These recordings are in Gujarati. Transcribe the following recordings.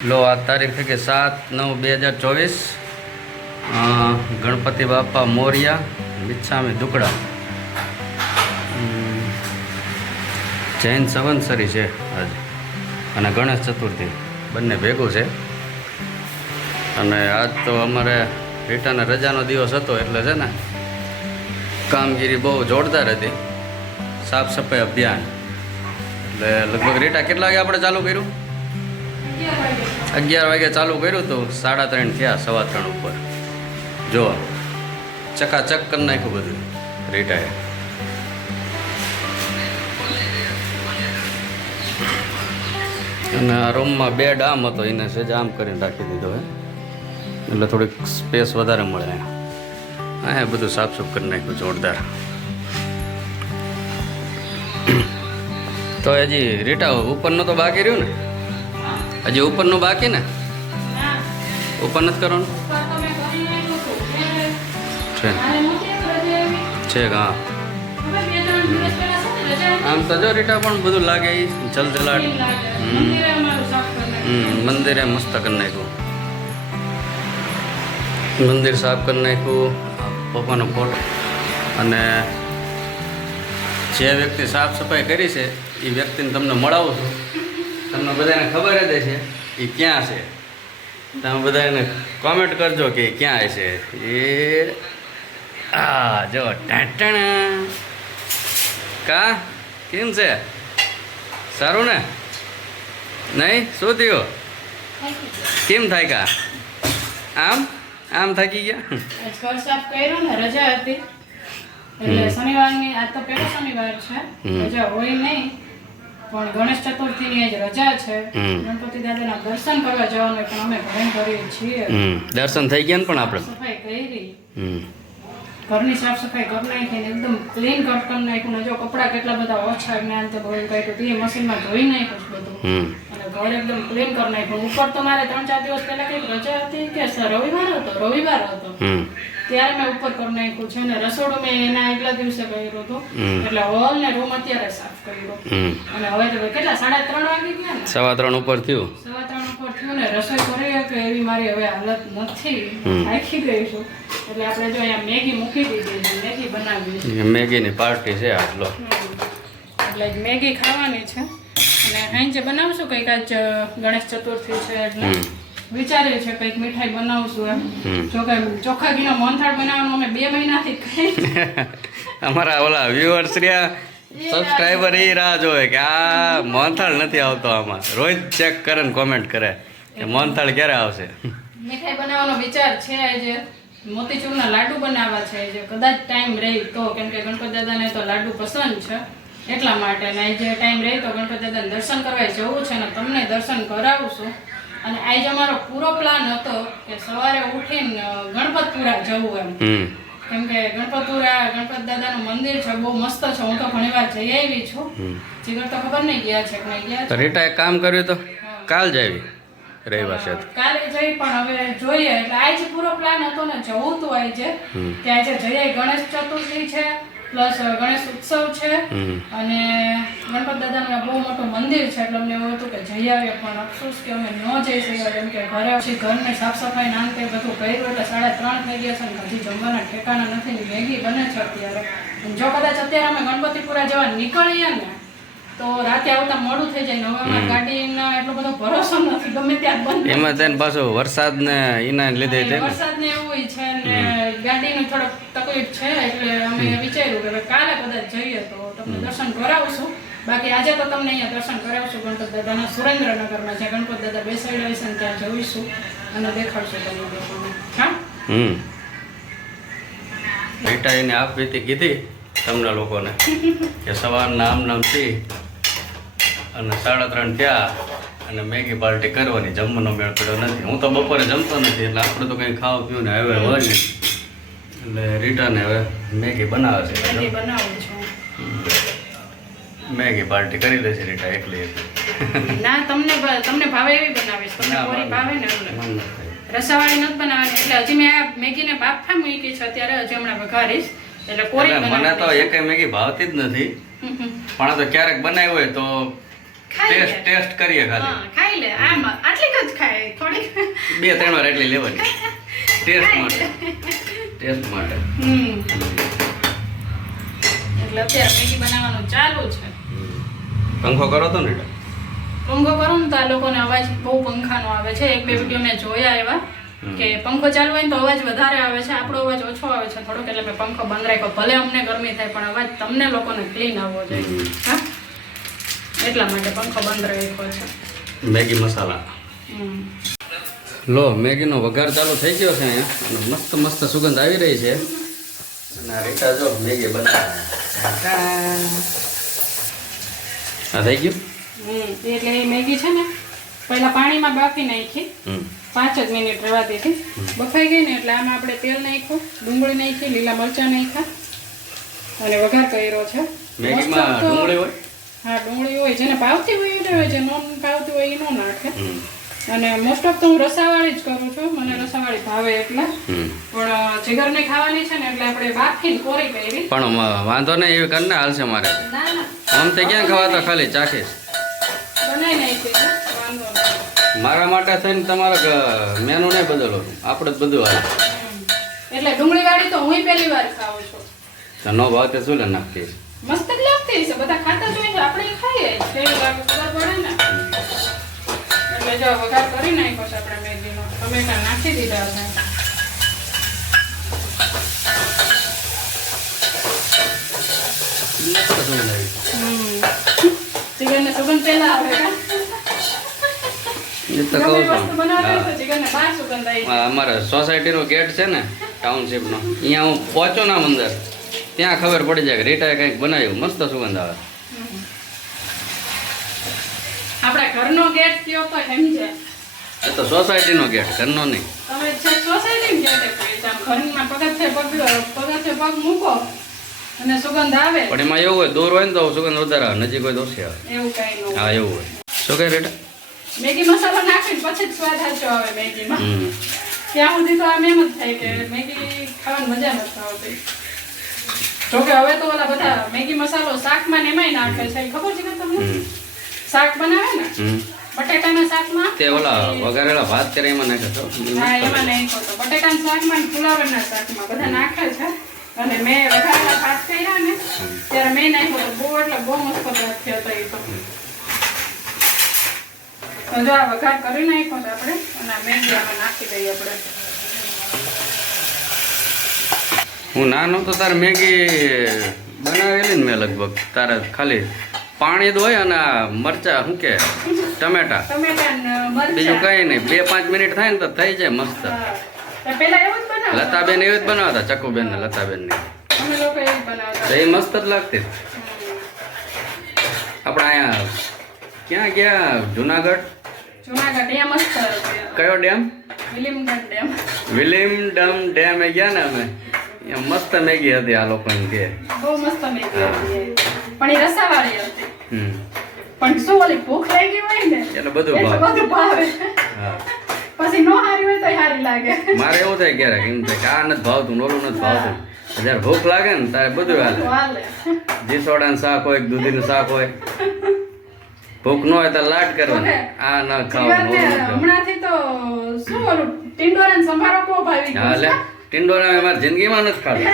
લો, આ તારીખ થઈ સાત નવ બે હજાર ચોવીસ. ગણપતિ બાપા મોરિયા, મિચ્છામી દુકડા. જૈન સવંતસરી છે આજે. અને ગણેશ ચતુર્થી, બંને ભેગું છે. અને આજ તો અમારે રિટર્ન રજાનો દિવસ હતો એટલે છે ને, કામગીરી બહુ જોરદાર હતી. સાફ સફાઈ અભિયાન. એટલે લગભગ રીટા કેટલા વાગે આપણે ચાલુ કર્યું? અગિયાર વાગે ચાલુ કર્યું તો સાડા ત્રણ થયા સવા ત્રણ ઉપર. જો ચકાચક કરી નાખ્યું બધું. રિટાયર અને આ રૂમમાં બેડ આમ હતો એને સેજ આમ કરીને રાખી દીધો હે. એટલે થોડીક સ્પેસ વધારે મળે. હા બધું સાફ સુફ કરી નાખ્યું જોરદાર. તો હજી રીટા ઉપરનું તો બાકી રહ્યું ને? હજી ઉપરનું બાકી ને? ઉપર નથી કરવાનું? છે. છે હા. આમ તો જો રીટા પણ બધું લાગે હમ. હમ મંદિરે મસ્ત કરી નાખ્યું. મંદિર સાફ કરી નાખ્યું. પપ્પાનો ફોટો. અને જે વ્યક્તિ સાફ સફાઈ કરી છે એ વ્યક્તિને તમને મળાવું છું. તમને બધાને ખબર જ છે એ ક્યાં છે. તમે બધાને કોમેન્ટ કરજો કે ક્યાં છે. એ આ જો ટાટણ કા? કેમ છે? સારું ને? નહીં? શું થયું? કેમ થાય કા? આમ? આમ થાકી ગયા? ઘર સાફ કર્યો ને રજા હતી. એટલે. શનિવારની આ તો પહેલો શનિવાર છે. રજા હોય નહીં. પણ ગણેશ ચતુર્થીની આજ રજા છે. ગણપતિ દાદાના દર્શન કરવા જવાનું પણ અમે ઘરે કરીએ છીએ. દર્શન થઈ ગયા ને પણ આપણે? સફાઈ કરી. ઘરની સાફ સફાઈ કરી નાખી ને એકદમ ક્લીન કટ કરી નાખ્યું ને જો કપડાં કેટલા બધા ઓછા જ્ઞાન તે બધું કાઢ્યું તે મશીનમાં ધોઈ નાખ્યું બધું. અને ઘર એકદમ ક્લીન કરી નાખ્યું. ઉપર તો મારે ત્રણ ચાર દિવસ પહેલા કંઈક રજા હતી કે રવિવાર હતો? રવિવાર હતો. ત્યારે મેં ઉપર કરી નાખ્યું છે ને રસોડું મેં એના આગલા દિવસે કર્યું હતું. એટલે હોલ ને રૂમ અત્યારે સાફ કર્યો. અને હવે તો કેટલા? સાડા ત્રણ વાગી ગયા ને? સવા ત્રણ ઉપર થયું. સવા ત્રણ ઉપર થયું ને રસોઈ કરી કે એવી મારી હવે હાલત નથી. આખી ગઈ છું. એટલે આપણે જો અહીંયા મેગી મૂકી દીધી છે મેગી બનાવી મેગીની પાર્ટી છે આટલો એટલે મેગી ખાવાની છે. અને હાંજે બનાવશું કંઈક આજ ગણેશ ચતુર્થી છે એટલે હમ વિચાર્યું છે કંઈક મીઠાઈ બનાવશું એમ. જો કે ચોખા ઘીનો મોહનથાળ બનાવવાનું અમે બે મહિનાથી થી અમારા ઓલા વ્યુઅર્સ રહ્યા સબસ્ક્રાઈબર એ રાહ જોવે. કે આ મોહનથાળ નથી આવતો આમાં. રોજ ચેક કરે ને કોમેન્ટ કરે કે મોહનથાળ ક્યારે આવશે? મીઠાઈ બનાવવાનો વિચાર છે આજે. મોતીચૂરના લાડુ બનાવવા છે જે કદાચ ટાઈમ રહે તો કેમ કે ગણપત દાદાને તો લાડુ પસંદ છે એટલા માટે. ને આજે ટાઈમ રહે તો ગણપત દાદાને દર્શન કરવા જવું છે અને તમને દર્શન કરાવશું અને આજ અમારો પૂરો પ્લાન હતો કે સવારે ઉઠીને ગણપતપુરા જવું એમ. કેમ કે ગણપતપુરા ગણપત દાદાનું મંદિર છે બહુ મસ્ત છે. હું તો ઘણીવાર જઈ આવી છું. જીગર તો ખબર નહીં ગયા છે કે નહીં ગયા એક કામ કર્યું તો? કાલ જ આવી? રવિવાર છે કાલે જઈ પણ હવે જોઈએ. એટલે આજે પૂરો પ્લાન હતો ને જવું તો આજે. કે આજે જઈએ ગણેશ ચતુર્થી છે. પ્લસ ગણેશ ઉત્સવ છે. અને ગણપત દાદાનું બહુ મોટું મંદિર છે એટલે અમને એવું હતું કે જઈ આવીએ પણ અફસોસ કે અમે ન જઈ શક્યા કેમ કે ઘરે પછી ઘરને સાફ સફાઈ નાન તે બધું કર્યું એટલે સાડા ત્રણ થઈ ગયા છે ને હજી જમવાના ઠેકાણા નથી ને મેગી બને છે અત્યારે. અને જો કદાચ અત્યારે અમે ગણપતિપુરા જવા નીકળીએ ને તો રાતે આવતા મોડું થઈ જાય નવામાં હવે એટલો બધો ભરોસો નથી ગમે ત્યાં બંધ એમાં પાછું વરસાદ ને એના લીધે વરસાદ ને એવું છે ને ગાડીની થોડોક તકલીફ છે એટલે અમે વિચાર્યું કે કાલે કદાચ જઈએ તો તમને દર્શન કરાવશું. બાકી આજે તો તમને અહીંયા દર્શન કરાવશું ગણપત દાદાના સુરેન્દ્રનગરમાં જ્યાં ગણપત દાદા બેસાડ્યા છે ને ત્યાં જોઈશું અને દેખાડશું તમને હા? બેટા એને આપ વીતી કીધી તમને લોકોને કે સવારના આમ નામથી અને સાડા ત્રણ થયા અને મેગી પાર્ટી કરવાની જમવાનો મેળ પડ્યો નથી. હું તો બપોરે જમતો નથી એટલે આપણે તો કંઈ ખાવા પીવું ને હવે હોય એટલે રિટર્ન હવે મેગી બનાવે છે મેગી બનાવું છું. મેગી પાર્ટી કરી લેશે રીટા એકલી એકલી. ના તમને તમને ભાવે એવી બનાવીશ. તમને કોરી ભાવે ને. રસાવાળી નથી બનાવવાની. એટલે હજી મેં આ મેગીને બાફા મૂકી છે અત્યારે હજી હમણાં વઘારીશ. એટલે કોરી મને તો એકે મેગી ભાવતી જ નથી. પણ તો ક્યારેક બનાવી હોય તો ટેસ્ટ ટેસ્ટ કરીએ ખાલી. ખાઈ લે. આમ આટલીક જ ખાય થોડીક. બે ત્રણ વાર એટલી લેવાની. ટેસ્ટ માટે. ટેસ્ટ માટે. હમ. એટલે અત્યારે મેગી બનાવવાનું ચાલુ છે. પંખો કરો તો ને પંખો કરો ને તો આ લોકોને અવાજ બહુ પંખાનો આવે છે. એક બે વીડિયો મેં જોયા એવા કે પંખો ચાલુ હોય ને તો અવાજ વધારે આવે છે. આપણો અવાજ ઓછો આવે છે થોડોક. એટલે મેં પંખો બંધ રાખ્યો. ભલે અમને ગરમી થાય પણ અવાજ તમને લોકોને ક્લીન આવવો જોઈએ. હા? એટલા માટે પંખો બંધ રાખ્યો છે. મેગી મસાલા. હમ. લો મેગીનો વઘાર ચાલુ થઈ ગયો છે અહીંયા. અને મસ્ત મસ્ત સુગંધ આવી રહી છે. અને આ રીટા જો મેગી બનાવે. આ થઈ ગયું? એટલે એ મેગી છે ને પહેલા પાણીમાં બાફી નાખી. પાંચ જ મિનિટ રહેવા દીધી. બફાઈ ગઈ ને એટલે આમાં આપણે તેલ નાખ્યું ડુંગળી નાખી લીલા મરચાં નાખ્યા. અને વઘાર કર્યો છે. હા ડુંગળી હોય જેને ભાવતી હોય એને હોય જે નોન ભાવતી હોય એ ન નાખે. અને મોસ્ટ ઓફ તો હું રસાવાળી જ કરું છું. મને રસાવાળી ભાવે એટલે. પણ જીગરને ખાવાની છે ને એટલે આપણે બાફીને કોરી કરી. પણ વાંધો નહીં એવી કરીને હાલશે મારે. આમ તો ક્યાં ખવાતો ખાલી ચાખીશ. મારા માટે થઈને તમારા મેનુ નહીં બદલો. આપણે જ બધું હાલે. એટલે ડુંગળી વાળી તો હું પહેલી વાર ખાઉં છું. તો ન ભાવ તે શું નાખતી મસ્ત જ લાગતી છે બધા ખાતા જોઈએ આપણે ખાઈએ. કેવી લાગે ખબર પડે ને. જો વઘાર કરી નાખ્યો છે આપણે મેગીનો ટમેટા નાખી દીધા છે. ચિકનને સુગંધ પહેલા આવે. અમારે સોસાયટીનો ગેટ છે ને ટાઉનશીપનો અહીંયા હું પહોંચો ના અંદર ત્યાં ખબર પડી જાય કે રીટાએ કંઈક બનાવ્યું મસ્ત સુગંધ આવે હમ. આપણા ઘરનો ગેટ કયો તો સમજે એ તો સોસાયટીનો ગેટ ઘરનો નહીં. તમે છે સોસાયટી ગેટ ઘરમાં પગથે પગ પગથે પગ મૂકો અને સુગંધ આવે. પણ એમાં એવું હોય દૂર હોય ને તો સુગંધ વધારે આવે નજીક હોય તો ઓછી આવે. એવું કઈ ન હા એવું હોય. શું કહે રીટા? મેગી મસાલો નાખીને પછી જ સ્વાદ સાચો આવે મેગીમાં. ત્યાં સુધી તો આમ એમ જ થાય કે મેગી ખાવાની મજા નથી આવતી. જોકે હવે તો ઓલા બધા મેગી મસાલો શાકમાં ને એમાંય નાખે છે ખબર છે કે તમને? શાક બનાવે ને? બટેટાના શાકમાં? તે ઓલા વઘારેલા ભાત કરે એમાં નાખે તો હા એમાં નહીં ખોટો બટેટાના શાકમાં ફુલાવરના શાકમાં બધા નાખે છે. અને મેં વઘારેલા ભાત કર્યા ને ત્યારે મેં નાખ્યો તો બહુ એટલે બહુ મસ્ત ભાત થયો હતો એ તો. તો જો આ વઘાર કરી નાખ્યો છે આપણે અને આ મેગી આમાં નાખી દઈએ આપણે. હું નાનો તો તારે મેગી બનાવેલી ને મેં લગભગ તારે ખાલી. પાણી જ અને મરચા શું કે ટમેટા. બીજું કઈ નહીં. બે પાંચ મિનિટ થાય ને તો થઈ જાય મસ્ત. લતાબેન એવી જ બનાવતા ચકુબેન ને લતાબેન ને લોકો એ મસ્ત જ લાગતી. આપણે અહીંયા ક્યાં ગયા? જુનાગઢ. કયો ડેમ? વિલિમ ડેમ. ડેમ એ ગયા ને અમે. મસ્ત મેગી હતી આ લોકોની કે. બહુ મસ્ત મેગી હતી. પણ એ રસાવાળી હતી. પણ શું ઓલી ભૂખ લાગી હોય ને એટલે બધું ભાવે. બધું ભાવે. પછી નો હારી હોય તો હારી લાગે. મારે એવું થાય ક્યારેક એમ થાય કે આ નથી ભાવતું ને ઓલું નથી ભાવતું. જ્યારે ભૂખ લાગે ને ત્યારે બધું હાલે. જે સોડા શાક હોય દૂધી દૂધીનું શાક હોય. ભૂખ ન હોય તો લાટ કરવાની. આ ન ખાવું હમણાંથી તો શું ઓલું ટિંડોરાનો સંભારો બહુ ભાવી ગયો ટિંડોરા એમાં જિંદગીમાં નથી ખાધું.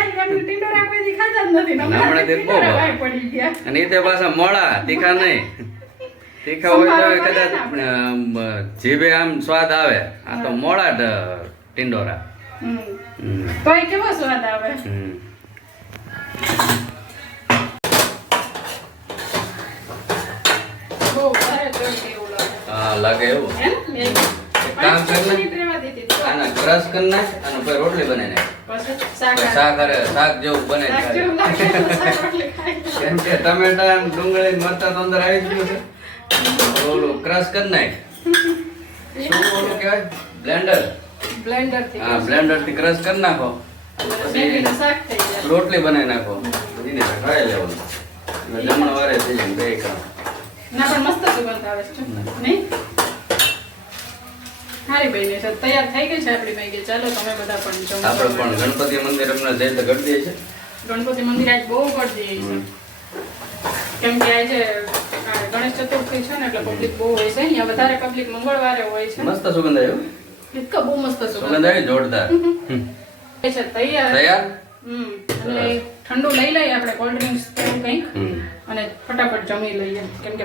જ તે બહુ અને એ તે પાછા મોડા તીખા નહીં. તીખા હોય તો કદાચ જીભે આમ સ્વાદ આવે આ તો મોડા ટિંડોરા. કેવો સ્વાદ આવે? લાગે. એવું. કામ કર ને. મિનિટ રહેવા દીધી તો. આના ક્રશ કરી નાખ અને પછી રોટલી બનાવી નાખ. શાક અરે શાક જેવું બને. કેમ કે ટમેટા ડુંગળી મરચા તો અંદર આવી ગયું છે. ઓલું ક્રશ કરી નાખ. શું ઓલું કહેવાય? બ્લેન્ડર? બ્લેન્ડરથી હા બ્લેન્ડરથી ક્રશ કરી નાખો. રોટલી બનાવી નાખો. એને ખાઈ લેવાનું. એટલે જમણ વારે થઈ જાય બે કામ. ના પણ મસ્ત સુગંધ આવે છે. નહીં? બની છે. તૈયાર થઈ ગઈ છે આપણી મેગી ચાલો તમે બધા પણ જમો આપણે પણ ગણપતિ મંદિર હમણાં જઈ તો કરી છે. ગણપતિ મંદિર આજ બહુ ગળદી છે. કેમ કે આજે ગણેશ ચતુર્થી છે ને એટલે પબ્લિક બહુ હોય છે. અહીંયા વધારે પબ્લિક મંગળવારે હોય છે. મસ્ત સુગંધ આવ્યો એટલો બહુ મસ્ત સુગંધ. સુગંધ આવી જોરદાર. છે તૈયાર. તૈયાર? હમ. એટલે ઠંડુ લઈ લઈએ આપણે કોલ્ડ ડ્રિંક્સ એવું કંઈક. અને ફટાફટ જમી લઈએ. કેમ કે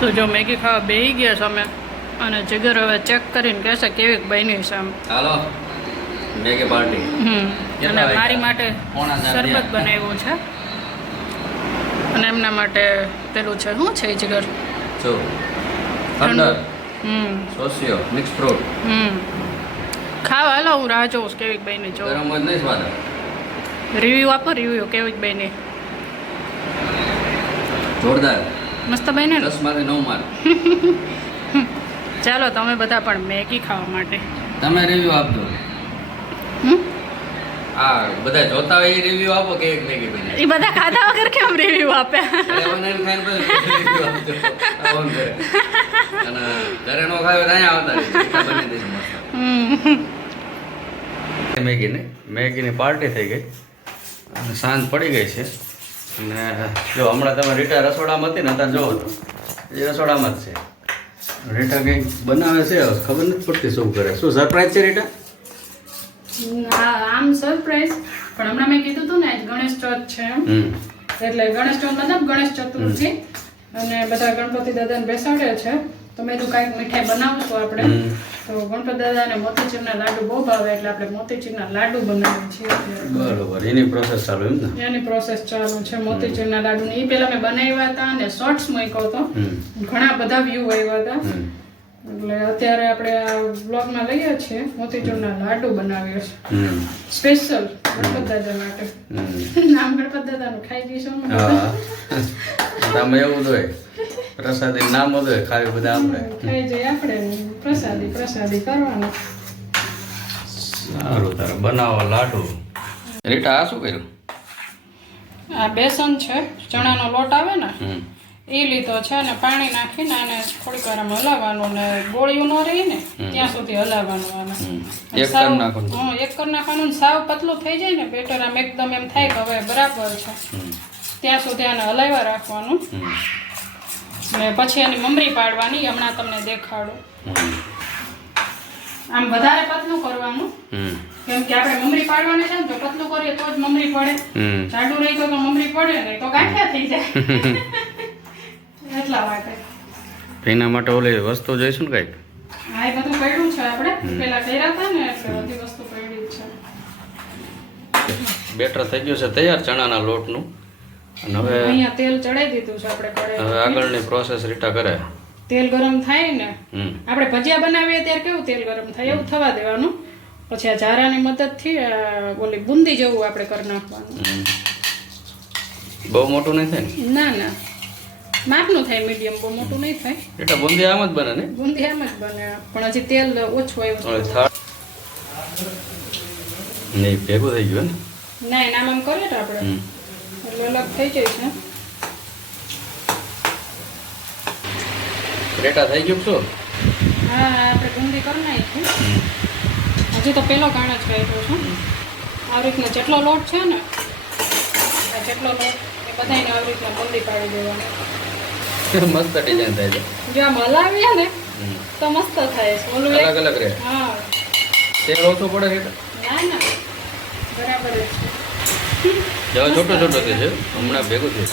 તો જો મેગી ખાવા બેહી ગયા છે અમે. અને જીગર હવે ચેક કરીને કહેશે કેવી બની છે આમ હાલો. મેગી પાર્ટી હમ. અને મારી માટે શરબત બનાવ્યું છે. અને એમના માટે પેલું છે શું છે જીગર? જો થંડર હમ. સોસિયો મિક્સ ફ્રૂટ હમ. ખાવા હાલો હું રાહ જોઉં છું કેવી બની જો ગરમ જ નહીં સ્વાદ રિવ્યુ આપો રિવ્યુ કેવી બની. જોરદાર. મસ્ત બની ને? દસમાંથી નવ માર્ક ચાલો તમે બધા પણ મેગી ખાવા માટે. તમે રિવ્યુ આપજો. હા આ બધા જોતા હોય એ રિવ્યુ આપો કે એક મેગી બની. એ બધા ખાધા વગર કેમ રિવ્યુ આપે. અને ઘરે નો ખાવે ત્યાં આવતા બની. મેગીને મેગીની પાર્ટી થઈ ગઈ. અને સાંજ પડી ગઈ છે. અને જો હમણાં તમે રીટા રસોડામાં હતી ને ત્યાં જોવો તો એ રસોડામાં જ છે. રીટા કંઈક બનાવે છે? ખબર નથી પડતી શું કરે શું સરપ્રાઈઝ છે રેટા? આમ સરપ્રાઈઝ પણ હમણાં મેં કીધું હતું ને ગણેશ ચોથ છે એટલે ગણેશ ચોથ મતલબ ગણેશ ચતુર્થી. અને બધા ગણપતિ દાદાને બેસાડે છે. તો મેં તો કાંઈક મીઠાઈ બનાવશું આપણે. હમ. તો ગણપત દાદાને મોતીચૂરના લાડુ બહુ ભાવે એટલે આપણે મોતીચૂરના લાડુ બનાવીએ છીએ. બરોબર એની પ્રોસેસ ચાલુ એમ ને? એની પ્રોસેસ ચાલુ છે મોતીચૂરના લાડુની. એ પહેલા મેં બનાવ્યા હતા અને શોર્ટ્સ મૂક્યો હતો. ઘણા બધા વ્યૂ આવ્યા હતા. એટલે અત્યારે આપણે આ બ્લોગમાં લઈએ છીએ મોતીચૂરના લાડુ બનાવીએ છીએ. સ્પેશિયલ ગણપત દાદા માટે. નામ ગણપત દાદાનું ખાઈ જઈશું. આમાં એવું જ હોય. પ્રસાદી નામ જ ખાવી બધા આપણે. ખાઈ જઈએ આપણે પ્રસાદી પ્રસાદી કરવાનું. સારું તારે બનાવો લાડુ. રીટા આ શું કર્યું? આ બેસન છે ચણાનો લોટ આવે ને એ લીધો છે અને પાણી નાખીને આને થોડીક વાર હલાવવાનું ને ગોળીઓ ન રહી ને ત્યાં સુધી હલાવવાનું આને. એક કર કરી નાખો ને. એક કરી નાખવાનું સાવ પતલું થઈ જાય ને બેટર આમ એકદમ એમ થાય કે હવે બરાબર છે. ત્યાં સુધી આને હલાવ્યા રાખવાનું. ને પછી એની મમરી પાડવાની હમણાં તમને દેખાડું. આમ વધારે પતલું કરવાનું. કેમ કે આપણે મમરી પાડવાની છે ને જો પતલું કરીએ તો જ મમરી પડે. જાડું રહી તો મમરી પડે ને તો ગાંઠિયા થઈ જાય. એટલા માટે. એના માટે ઓલી વસ્તુ જોઈશું ને કંઈક? હા એ બધું પડ્યું છે આપણે. પેલા કર્યા હતા ને એટલે બધી વસ્તુ પડી છે. બેટર થઈ ગયું છે તૈયાર ચણાના લોટનું. અને હવે અહીંયા તેલ ચડાઈ દીધું છે આપણે હવે આગળની પ્રોસેસ રીટા કરે. તેલ ગરમ થાય ને આપણે ભજીયા બનાવીએ ત્યારે કેવું તેલ ગરમ થાય એવું થવા દેવાનું. પછી આ ઝારાની મદદથી ઓલી બુંદી જેવું આપણે કરી નાખવાનું. બહુ મોટું નહીં થાય ના? ના માપનું થાય મીડિયમ બહુ મોટું નહીં થાય. એટલે બુંદી આમ જ બને ને? બુંદી આમ જ બને પણ હજી તેલ ઓછું આવ્યું નહીં ભેગું થઈ ગયું ને? ના એના આમ કરીએ આપણે. અલગ થઈ જાય છે. રેટા થઈ ગયું શું? હા આપણે બુંદી કરી નાખી. હજી તો પેલો ગાણો જ કર્યો છું. આવી રીતના જેટલો લોટ છે ને આ જેટલો લોટ એ બધાને આવી રીતના બુંદી પાડી દેવાની. મસ્ત ડિઝાઇન થાય છે. જો આમ હલાવીએ ને તો મસ્ત થાય છે. ઓલું અલગ અલગ રહે. હા. તેલ ઓછું પડે રેટા ના ના. બરાબર છે. જવા છોટો છોટો છે હમણાં ભેગું થયું.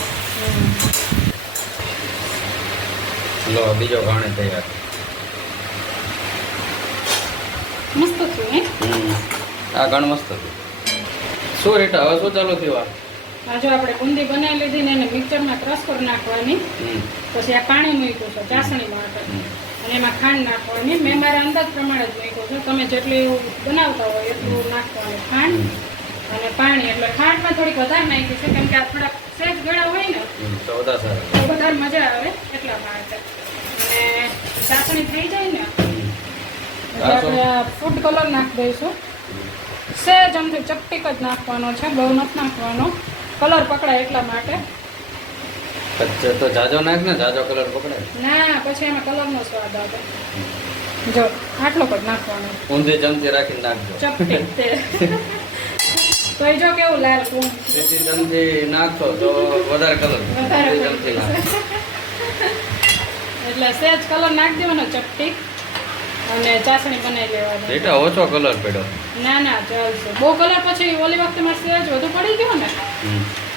લો બીજો ઘાણે તૈયાર. મસ્ત થયું હે. આ ઘણ મસ્ત થયું. શું રેટા હવે શું ચાલુ થયું આ? જો આપણે બુંદી બનાવી લીધી ને એને મિક્સરમાં ક્રશ કરી નાખવાની પછી આ પાણી મૂક્યું છે ચાસણી માટે અને એમાં ખાંડ નાખવાની. મેં મારા અંદાજ પ્રમાણે જ મૂક્યું છે. તમે જેટલું બનાવતા હોય એટલું નાખવાનું ખાંડ. અને પાણી એટલે ખાંડમાં થોડીક વધારે નાખી છે કેમ કે આ થોડાક સેજ ગળા હોય ને. તો વધારે મજા આવે એટલા માટે. અને ચાસણી થઈ જાય ને આપણે ફૂડ કલર નાખી દઈશું. સેજ આમથી ચપટીક જ નાખવાનો છે બહુ નથી નાખવાનો. કલર પકડાય એટલા માટે. તો જાજો નાખ ને જાજો કલર પકડે ના પછી એમાં કલરનો સ્વાદ આવે. જો આટલો જ નાખવાનો. ઊંધી જમતી રાખીને નાખજો. ચપટી તે એ જો કેવું લાલ કું ત્રીજી ચમચી નાખો તો વધારે કલર વધારે એટલે સેજ કલર નાખી દેવાનો ચપટી અને ચાસણી બનાવી લેવાની. રીટા ઓછો કલર પડ્યો. ના ના ચાલશે. બહુ કલર પછી ઓલી વખતે મારે સેજ વધુ પડી ગયો ને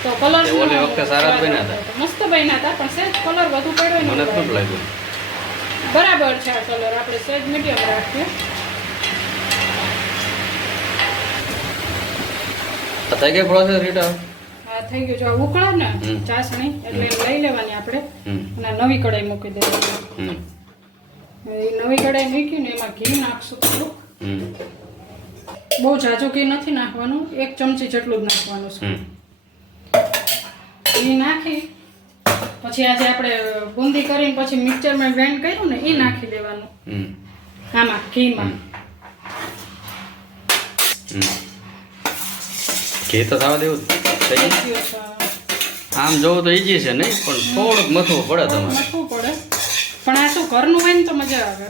તો કલર ઓલી વખતે સારા બન્યા હતા. મસ્ત બન્યા હતા પણ સેજ કલર વધુ પડ્યો ને મને ખૂબ લાગ્યું. બરાબર છે આ કલર આપણે સેજ મીડિયમ રાખીએ. થઈ ગઈ પ્રોસેસ રીટા? આ થઈ ગયું. જો ઉકળે ને ચાસણી એટલે લઈ લેવાની આપણે. અને નવી કઢાઈ મૂકી દેવાની. નવી કઢાઈ મૂકી ને એમાં ઘી નાખશું થોડું બહુ જાજુ ઘી નથી નાખવાનું એક ચમચી જેટલું જ નાખવાનું છે. ઘી નાખી પછી આજે આપણે બુંદી કરીને પછી મિક્સરમાં ગ્રાઇન્ડ કર્યું ને એ નાખી દેવાનું. હમ. આમાં ઘીમાં. ઘી તો થવા દેવું થઈ આમ જોવું તો ઈજી છે નહીં પણ થોડુંક મથવું પડે તમારે. પડે. પણ આ શું ઘરનું હોય ને તો મજા આવે.